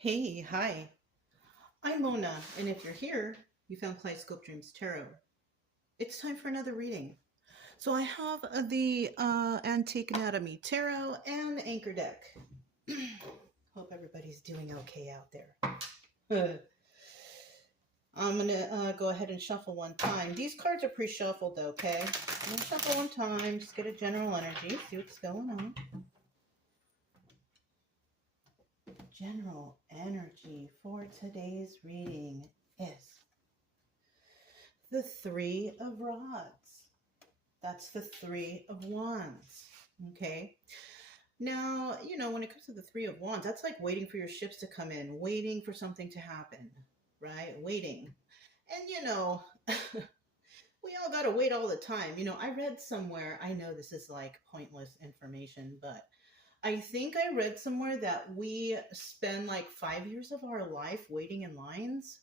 Hey, hi. I'm Mona, and if you're here, you found Kaleidoscope Dreams Tarot. It's time for another reading. So I have the Antique Anatomy Tarot and the Anchor Deck. Hope everybody's doing okay out there. I'm going to go ahead and shuffle one time. These cards are pre-shuffled, okay? I'm going to shuffle one time, just get a general energy, see what's going on. General energy for today's reading is the Three of Rods. That's the Three of Wands. Okay. Now, when it comes to the Three of Wands, that's like waiting for your ships to come in, waiting for something to happen, right? Waiting. And, we all got to wait all the time. I read somewhere, I know this is like pointless information, but I think I read somewhere that we spend like 5 years of our life waiting in lines,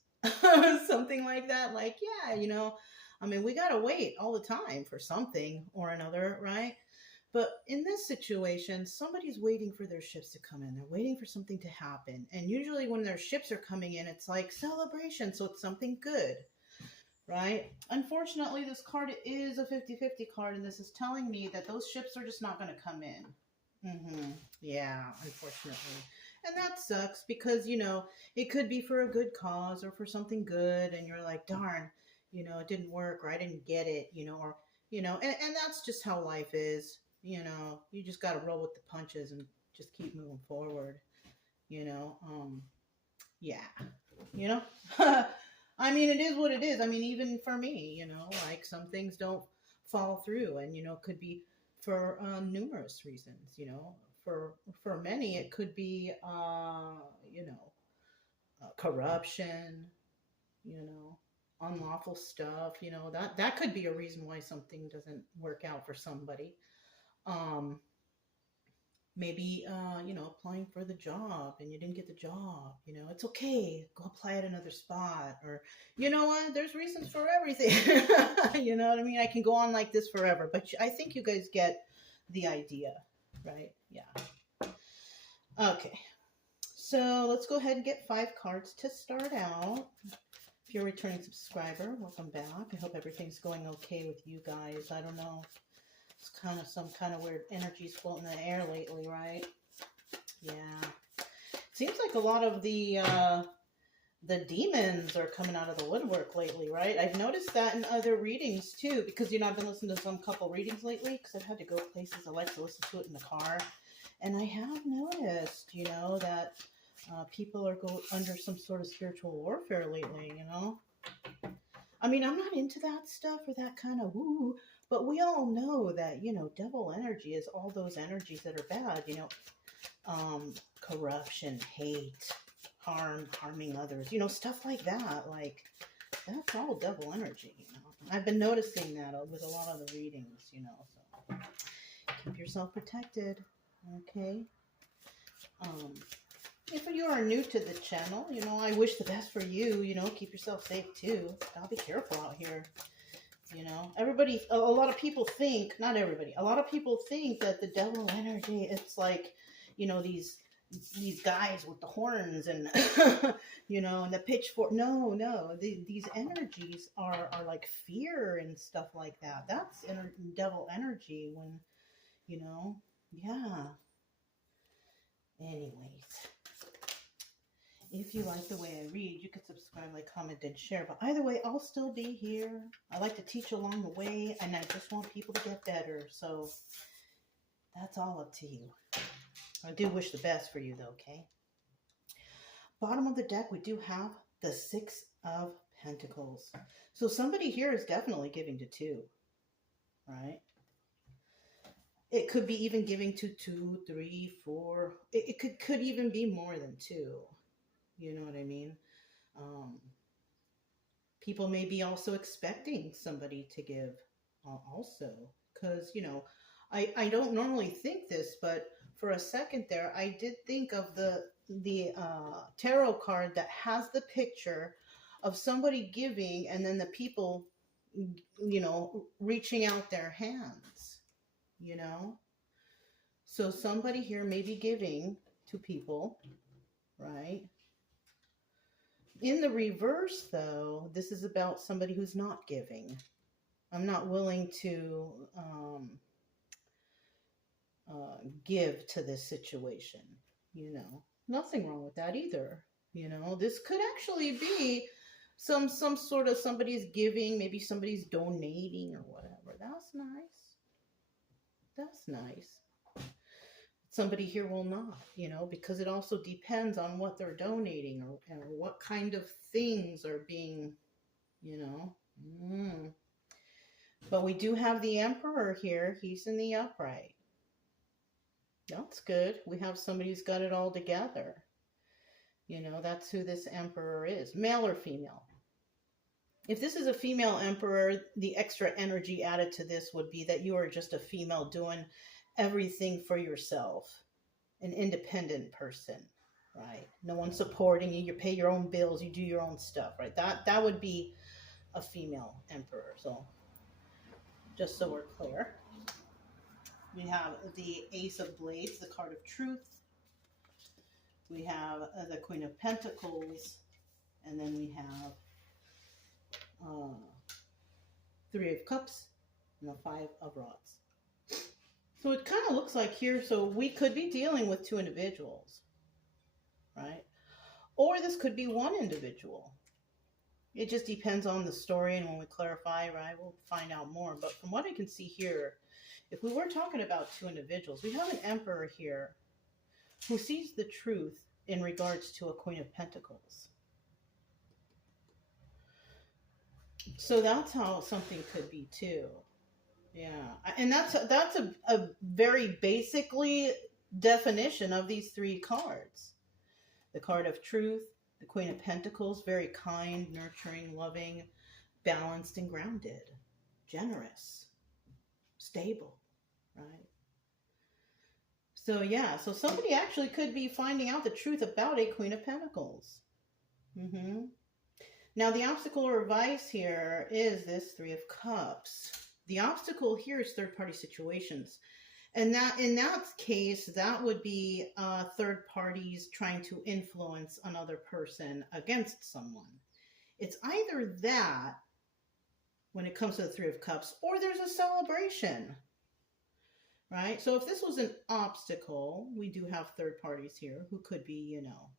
something like that. Like, yeah, we got to wait all the time for something or another, right? But in this situation, somebody's waiting for their ships to come in. They're waiting for something to happen. And usually when their ships are coming in, it's like celebration. So it's something good, right? Unfortunately, this card is a 50-50 card. And this is telling me that those ships are just not going to come in. Yeah, unfortunately. And that sucks because, it could be for a good cause or for something good. And you're like, darn, it didn't work or I didn't get it, or, and that's just how life is. You just got to roll with the punches and just keep moving forward, you know. Yeah, you know. I mean, it is what it is. I mean, even for me, like some things don't fall through and, it could be for numerous reasons, for many, it could be, corruption, you know, unlawful stuff, that could be a reason why something doesn't work out for somebody. Um, Maybe, applying for the job and you didn't get the job, it's okay. Go apply at another spot or, you know what? There's reasons for everything. You know what I mean? I can go on like this forever, but I think you guys get the idea, right? Yeah. Okay. So let's go ahead and get 5 cards to start out. If you're a returning subscriber, welcome back. I hope everything's going okay with you guys. I don't know. It's kind of some kind of weird energies floating in the air lately, right? Yeah. Seems like a lot of the demons are coming out of the woodwork lately, right? I've noticed that in other readings too, because I've been listening to some couple readings lately because I've had to go places. I like to listen to it in the car, and I have noticed, that people are under some sort of spiritual warfare lately. I mean, I'm not into that stuff or that kind of woo, but we all know that, devil energy is all those energies that are bad, corruption, hate, harming others, stuff like that. Like, that's all devil energy, I've been noticing that with a lot of the readings, so keep yourself protected, okay? If you are new to the channel, I wish the best for you, keep yourself safe too. I'll be careful out here. Everybody, a lot of people think, not everybody, a lot of people think that the devil energy, it's like, these guys with the horns and, and the pitchfork. No, these energies are like fear and stuff like that. That's devil energy when, yeah. Anyways. If you like the way I read, you can subscribe, like, comment, and share. But either way, I'll still be here. I like to teach along the way, and I just want people to get better. So that's all up to you. I do wish the best for you, though, okay? Bottom of the deck, we do have the 6 of Pentacles. So somebody here is definitely giving to 2, right? It could be even giving to 2, 3, 4. It could even be more than 2. You know what I mean? People may be also expecting somebody to give also. Because, I don't normally think this, but for a second there, I did think of the tarot card that has the picture of somebody giving and then the people, reaching out their hands, So somebody here may be giving to people, right? In the reverse, though, this is about somebody who's not giving. I'm not willing to give to this situation. You know, nothing wrong with that either. You know, this could actually be some sort of somebody's giving, maybe somebody's donating or whatever. That's nice. That's nice. Somebody here will not, you know, because it also depends on what they're donating or what kind of things are being, you know. But we do have the Emperor here. He's in the upright. That's good. We have somebody who's got it all together. You know, that's who this Emperor is, male or female. If this is a female Emperor, the extra energy added to this would be that you are just a female doing everything for yourself, an independent person, right? No one supporting you. You pay your own bills. You do your own stuff, right? That would be a female Emperor. So just so we're clear, we have the Ace of Blades, the card of truth. We have the Queen of Pentacles, and then we have Three of Cups and the Five of Rods. So it kind of looks like here, so we could be dealing with two individuals, right? Or this could be one individual. It just depends on the story, and when we clarify, right, we'll find out more. But from what I can see here, if we were talking about two individuals, we have an Emperor here who sees the truth in regards to a Queen of Pentacles. So that's how something could be too. Yeah, and that's a very basically definition of these three cards. The card of truth, the Queen of Pentacles, very kind, nurturing, loving, balanced and grounded, generous, stable, right? So yeah, so somebody actually could be finding out the truth about a Queen of Pentacles. Now the obstacle or vice here is this Three of Cups. The obstacle here is third-party situations. And that in that case, that would be third parties trying to influence another person against someone. It's either that, when it comes to the Three of Cups, or there's a celebration, right? So if this was an obstacle, we do have third parties here who could be, you know,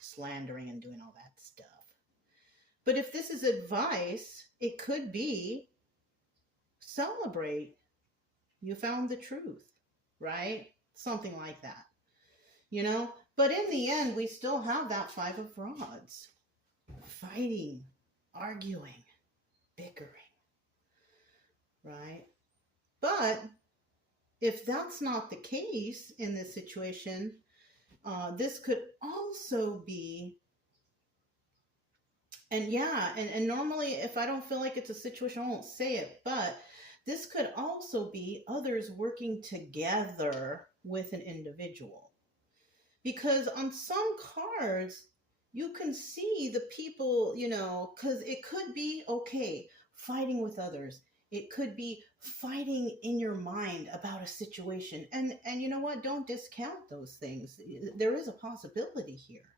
slandering and doing all that stuff. But if this is advice, it could be celebrate. You found the truth, right? Something like that, you know? But in the end, we still have that Five of Rods. Fighting, arguing, bickering, right? But if that's not the case in this situation, this could also be, and yeah, and normally if I don't feel like it's a situation, I won't say it, but this could also be others working together with an individual. Because on some cards, you can see the people, you know, because it could be, okay, fighting with others. It could be fighting in your mind about a situation. And you know what? Don't discount those things. There is a possibility here,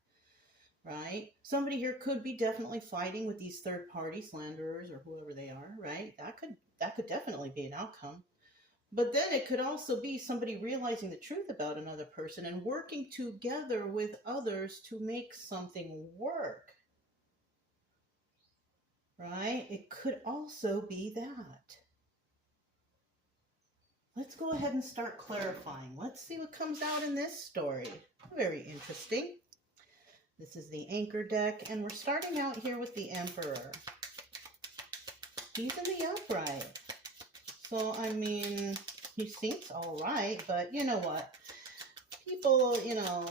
right? Somebody here could be definitely fighting with these third-party slanderers or whoever they are, right? That could definitely be an outcome. But then it could also be somebody realizing the truth about another person and working together with others to make something work, right? It could also be that. Let's go ahead and start clarifying. Let's see what comes out in this story. Very interesting. This is the Anchor deck, and we're starting out here with the Emperor. He's in the upright. So, I mean, he seems all right, but you know what? People, you know,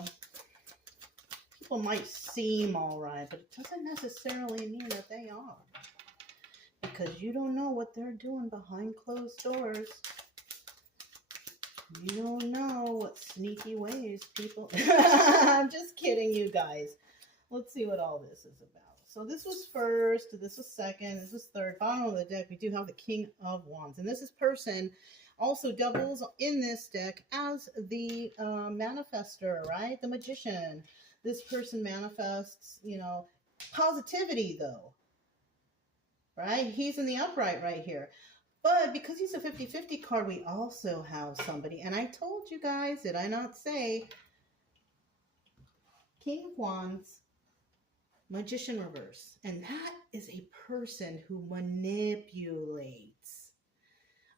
people might seem all right, but it doesn't necessarily mean that they are. Because you don't know what they're doing behind closed doors. You don't know what sneaky ways people... I'm just kidding, you guys. Let's see what all this is about. So this was first, this was second, this was third. Bottom of the deck, we do have the King of Wands. And this is person also doubles in this deck as the manifester, right? The magician. This person manifests, you know, positivity though, right? He's in the upright right here. But because he's a 50-50 card, we also have somebody. And I told you guys, did I not say King of Wands, Magician reverse. And that is a person who manipulates.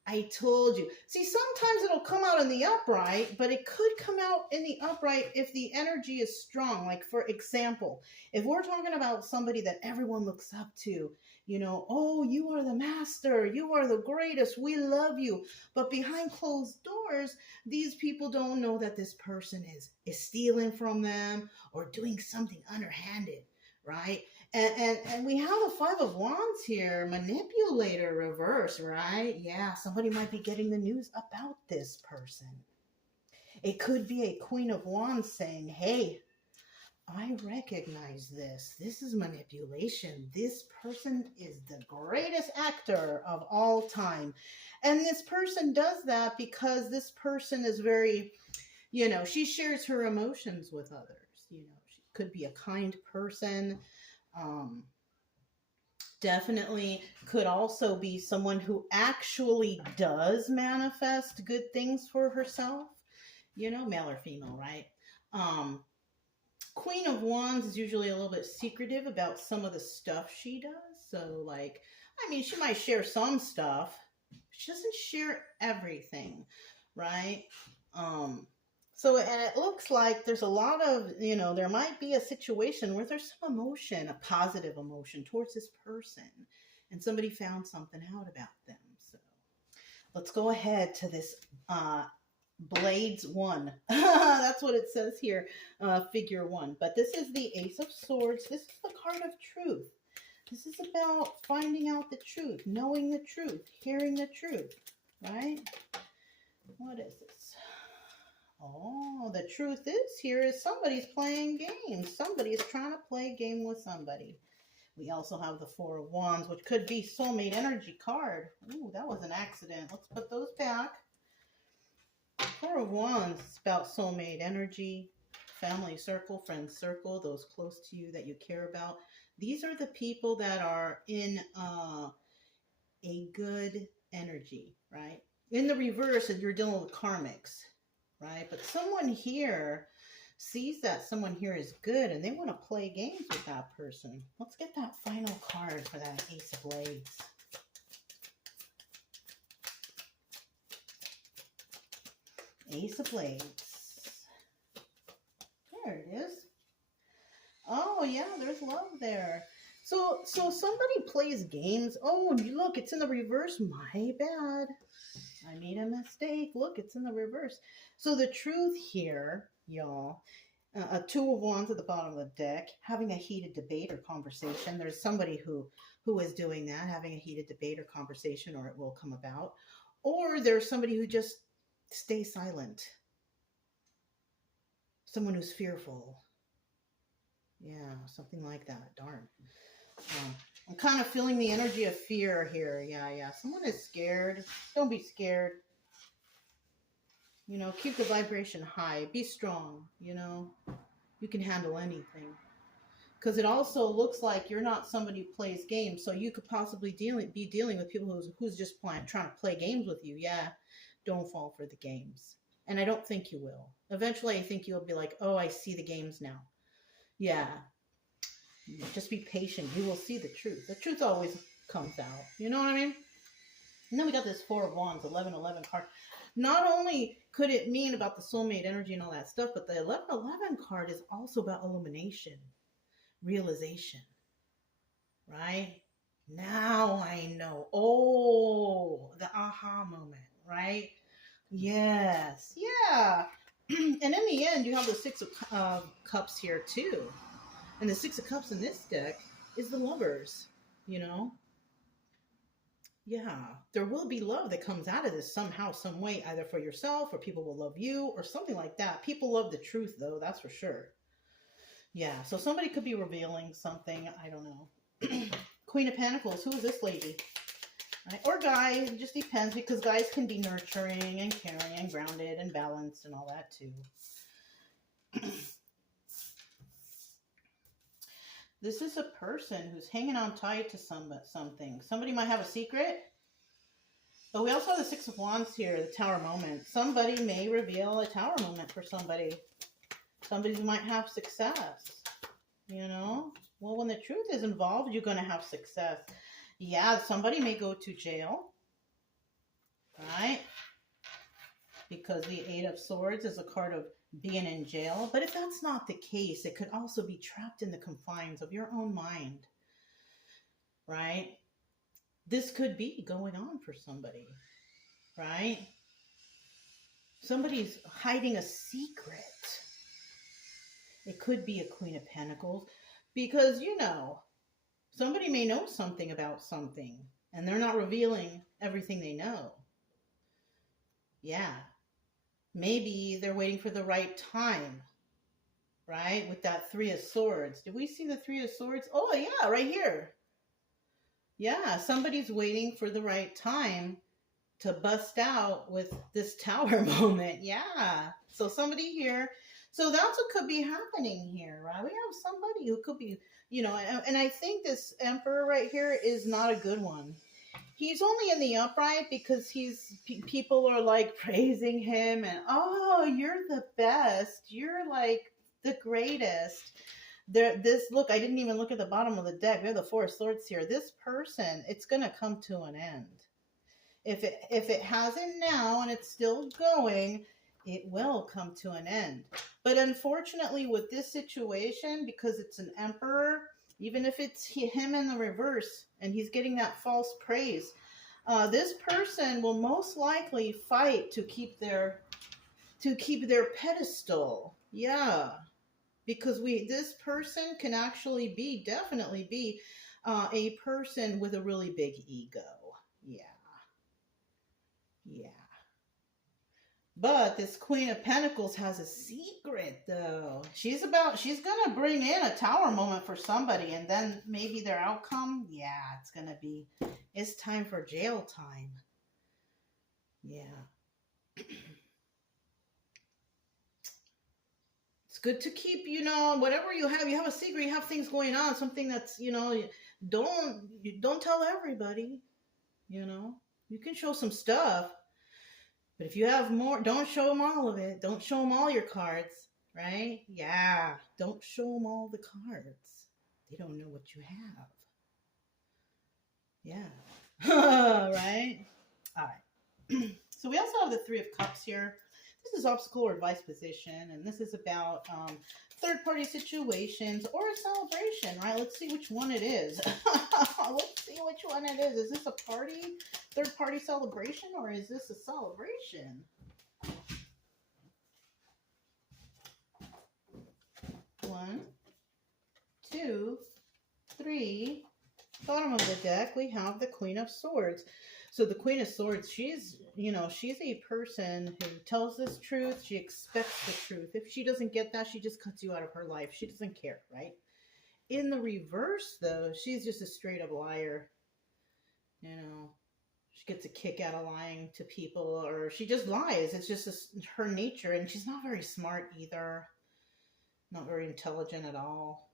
I told you. See, sometimes it'll come out in the upright, but it could come out in the upright if the energy is strong. Like, for example, if we're talking about somebody that everyone looks up to, you know, oh, you are the master, you are the greatest, we love you. But behind closed doors, these people don't know that this person is stealing from them or doing something underhanded, right? And we have the Five of Wands here, manipulator reverse, right? Yeah, somebody might be getting the news about this person. It could be a Queen of Wands saying, hey, I recognize this. This is manipulation. This person is the greatest actor of all time. And this person does that because this person is very, you know, she shares her emotions with others. You know, she could be a kind person. Definitely could also be someone who actually does manifest good things for herself, you know, male or female, right? Queen of Wands is usually a little bit secretive about some of the stuff she does. So, like, I mean, she might share some stuff. She doesn't share everything, right? So, and it looks like there's a lot of, you know, there might be a situation where there's some emotion, a positive emotion towards this person, and somebody found something out about them. So let's go ahead to this Blades 1. That's what it says here, figure 1. But this is the Ace of Swords. This is the card of truth. This is about finding out the truth, knowing the truth, hearing the truth, right? What is this? Oh, the truth is here is somebody's playing games. Somebody is trying to play a game with somebody. We also have the Four of Wands, which could be soulmate energy card. Ooh, that was an accident. Let's put those back. Four of Wands is about soulmate energy, family circle, friend circle, those close to you that you care about. These are the people that are in a good energy, right? In the reverse, if you're dealing with karmics, right? But someone here sees that someone here is good and they want to play games with that person. Let's get that final card for that Ace of Blades. Ace of Blades. There it is. Oh, yeah, there's love there. So somebody plays games. Oh, look, it's in the reverse. My bad. I made a mistake. Look, it's in the reverse. So the truth here, y'all, a Two of Wands at the bottom of the deck, having a heated debate or conversation. There's somebody who is doing that, having a heated debate or conversation, or it will come about. Or there's somebody who just stays silent. Someone who's fearful. Yeah, something like that. Darn. I'm kind of feeling the energy of fear here. Yeah. Someone is scared. Don't be scared. You know, keep the vibration high. Be strong. You know, you can handle anything. Because it also looks like you're not somebody who plays games. So you could possibly be dealing with people who's just trying to play games with you. Yeah, don't fall for the games. And I don't think you will. Eventually, I think you'll be like, oh, I see the games now. Yeah. Just be patient. You will see the truth. The truth always comes out. You know what I mean? And then we got this Four of Wands, 1111 card. Not only could it mean about the soulmate energy and all that stuff, but the 1111 card is also about illumination, realization, right? Now I know. Oh, the aha moment, right? Yes. Yeah. And in the end, you have the Six of Cups here too. And the Six of Cups in this deck is the Lovers, you know? Yeah, there will be love that comes out of this somehow, some way, either for yourself or people will love you or something like that. People love the truth, though, that's for sure. Yeah, so somebody could be revealing something, I don't know. Queen of Pentacles, who is this lady? Right? Or guy, it just depends, because guys can be nurturing and caring and grounded and balanced and all that, too. This is a person who's hanging on tight to something. Somebody might have a secret. But we also have the Six of Wands here, the Tower moment. Somebody may reveal a Tower moment for somebody. Somebody who might have success, you know? Well, when the truth is involved, you're going to have success. Yeah, somebody may go to jail, right? Because the Eight of Swords is a card of being in jail. But if that's not the case, it could also be trapped in the confines of your own mind, right? This could be going on for somebody, right? Somebody's hiding a secret. It could be a Queen of Pentacles because, you know, somebody may know something about something and they're not revealing everything they know. Yeah. Maybe they're waiting for the right time, right? With that Three of Swords. Did we see the Three of Swords? Oh, yeah, right here. Yeah, somebody's waiting for the right time to bust out with this Tower moment. Yeah. So somebody here. So that's what could be happening here, right? We have somebody who could be, you know, and I think this Emperor right here is not a good one. He's only in the upright because people are like praising him and, oh, you're the best. You're like the greatest. Look, I didn't even look at the bottom of the deck. We have the Four of Swords here. This person, it's going to come to an end. If it hasn't now and it's still going, it will come to an end. But unfortunately with this situation, because it's an Emperor, even if it's him in the reverse and he's getting that false praise, this person will most likely fight to keep their pedestal. Yeah. Because this person can actually definitely be a person with a really big ego. Yeah. Yeah. But this Queen of Pentacles has a secret, though. She's going to bring in a Tower moment for somebody, and then maybe their outcome, yeah, it's time for jail time. Yeah. It's good to keep, you know, whatever you have a secret, you have things going on, something that's, you know, don't tell everybody, you know. You can show some stuff. But if you have more, don't show them all of it. Don't show them all your cards, right? Yeah, don't show them all the cards. They don't know what you have. Yeah, right? All right. So we also have the Three of Cups here. This is obstacle or advice position, and this is about third-party situations or a celebration, right? Let's see which one it is. Let's see which one it is. Is this a party, third-party celebration, or is this a celebration? One, two, three. Bottom of the deck, we have the Queen of Swords. So the Queen of Swords, she's a person who tells this truth. She expects the truth. If she doesn't get that, she just cuts you out of her life. She doesn't care, right? In the reverse, though, she's just a straight up liar. You know, she gets a kick out of lying to people, or she just lies. It's just her nature, and she's not very smart either. Not very intelligent at all.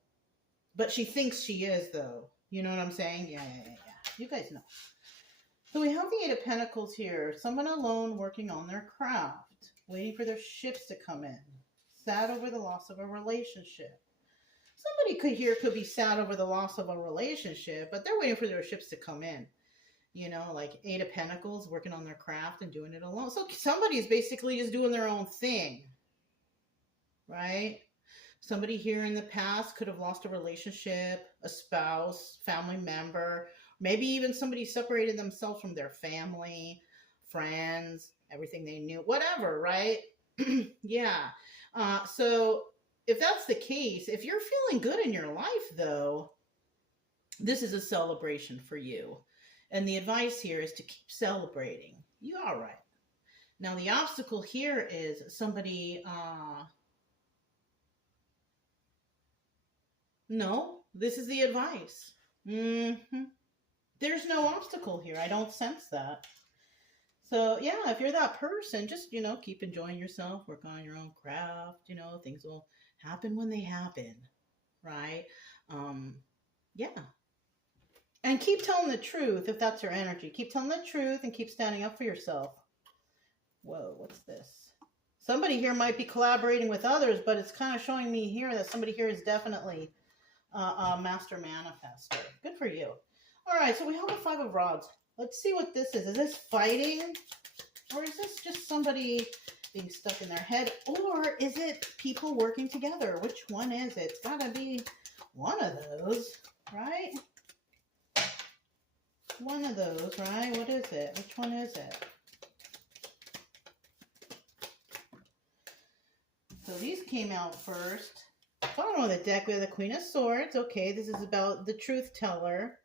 But she thinks she is, though. You know what I'm saying? Yeah. You guys know. So we have the Eight of Pentacles here. Someone alone working on their craft, waiting for their ships to come in. Sad over the loss of a relationship. Somebody could be sad over the loss of a relationship, but they're waiting for their ships to come in. You know, like Eight of Pentacles, working on their craft and doing it alone. So somebody is basically just doing their own thing, right? Somebody here in the past could have lost a relationship, a spouse, family member, maybe even somebody separated themselves from their family, friends, everything they knew, whatever, right? Yeah. So if that's the case, if you're feeling good in your life, though, this is a celebration for you. And the advice here is to keep celebrating. You're all right. Now, the obstacle here is somebody... No, this is the advice. There's no obstacle here. I don't sense that. So, yeah, if you're that person, just, you know, keep enjoying yourself, work on your own craft, you know, things will happen when they happen. right? Yeah. And keep telling the truth if that's your energy. Keep telling the truth and keep standing up for yourself. Whoa, what's this? Somebody here might be collaborating with others, but it's kind of showing me here that somebody here is definitely a master manifester. Good for you. All right, so we have a 5 of rods. Let's see what this is. Is this fighting? Or is this just somebody being stuck in their head? Or is it people working together? Which one is it? It's got to be one of those, right? One of those, right? What is it? Which one is it? So these came out first. Bottom of the deck, we have the Queen of Swords. Okay, this is about the truth teller,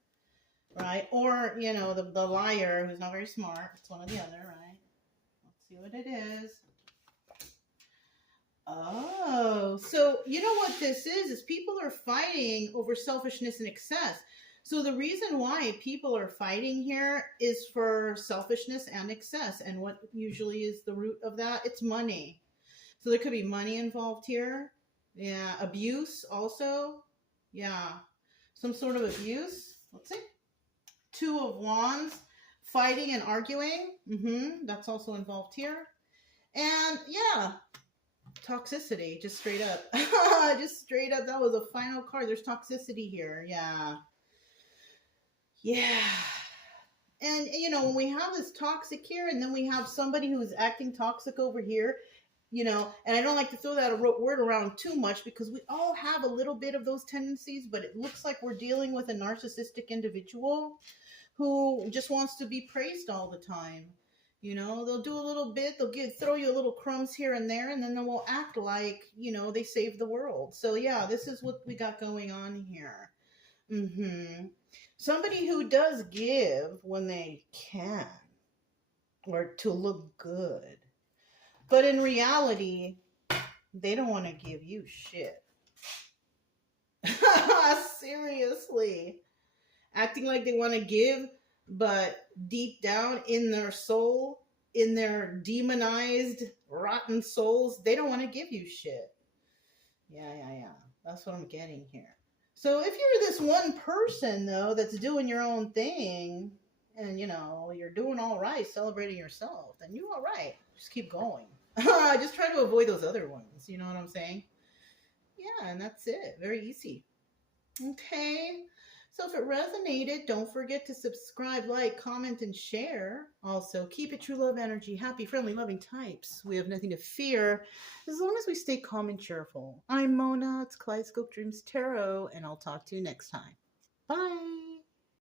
right? Or, you know, the liar who's not very smart. It's one or the other, right? Let's see what it is. Oh, so you know what this is people are fighting over selfishness and excess. So the reason why people are fighting here is for selfishness and excess. And what usually is the root of that? It's money. So there could be money involved here. Yeah, abuse also. Yeah, some sort of abuse. Let's see. 2 of Wands, fighting and arguing. That's also involved here. And yeah, toxicity, just straight up. Just straight up, that was a final card. There's toxicity here. Yeah. Yeah. And, you know, when we have this toxic here and then we have somebody who's acting toxic over here, you know, and I don't like to throw that word around too much because we all have a little bit of those tendencies, but it looks like we're dealing with a narcissistic individual who just wants to be praised all the time. You know, they'll do a little bit, they'll throw you a little crumbs here and there, and then they will act like, you know, they saved the world. So yeah, this is what we got going on here. Somebody who does give when they can, or to look good. But in reality, they don't want to give you shit. Seriously. Acting like they want to give, but deep down in their soul, in their demonized, rotten souls, they don't want to give you shit. Yeah. That's what I'm getting here. So if you're this one person, though, that's doing your own thing, and, you know, you're doing all right, celebrating yourself, then you're all right. Just keep going. Just try to avoid those other ones. You know what I'm saying? Yeah, and that's it. Very easy. Okay. So if it resonated, don't forget to subscribe, like, comment, and share. Also, keep it true love energy, happy, friendly, loving types. We have nothing to fear as long as we stay calm and cheerful. I'm Mona. It's Kaleidoscope Dreams Tarot, and I'll talk to you next time. Bye.